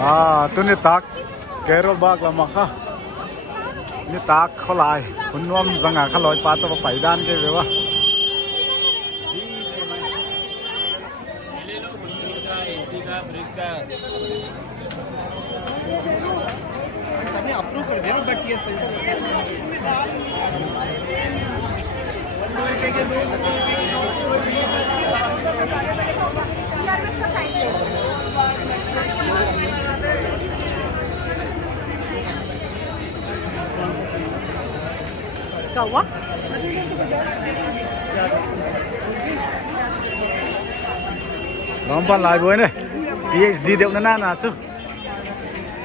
tu nitak Karol Bargh lama ka nitak kholai hunwam zanga khaloi pa to pai dan ke bewa approve कर दे बट ये Kawa? lompat lại với này PhD điệu nó na chứ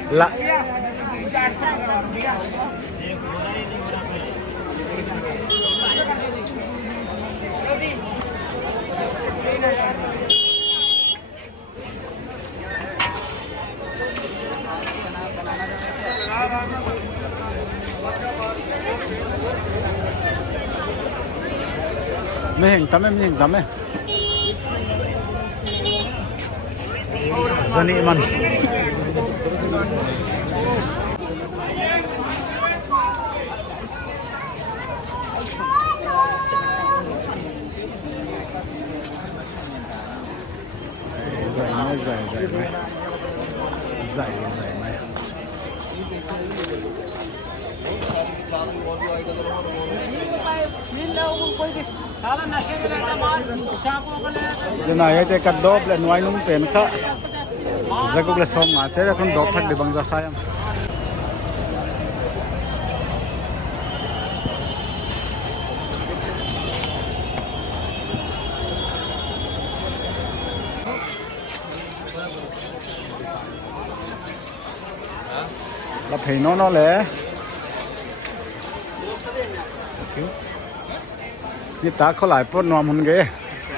là mình tắm em Zani man Zai này cái cắt đốp là ngoài nung tiền khác giờ cũng là xong mà sẽ con đốp thật để bằng ra sai em là thấy nó lẽ như ta có lại pot nom hơn ghê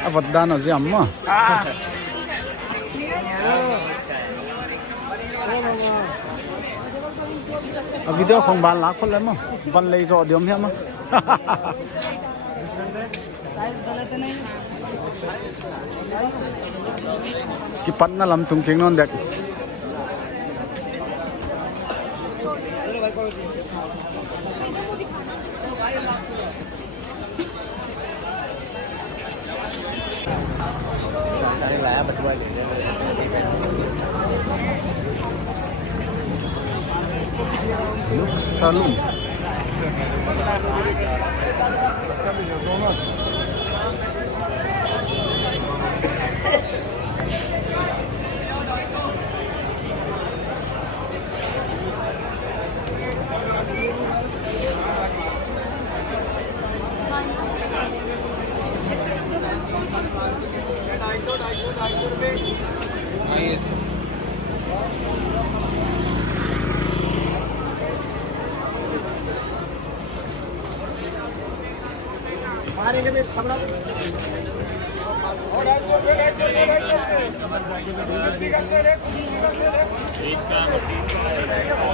à vật đan ở dưới ấm mà video không bán lá con lắm mà văn lấy rõ điểm hết mà cái pan nó làm tung kính non đẹp Look salon.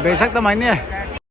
Besok teman ini.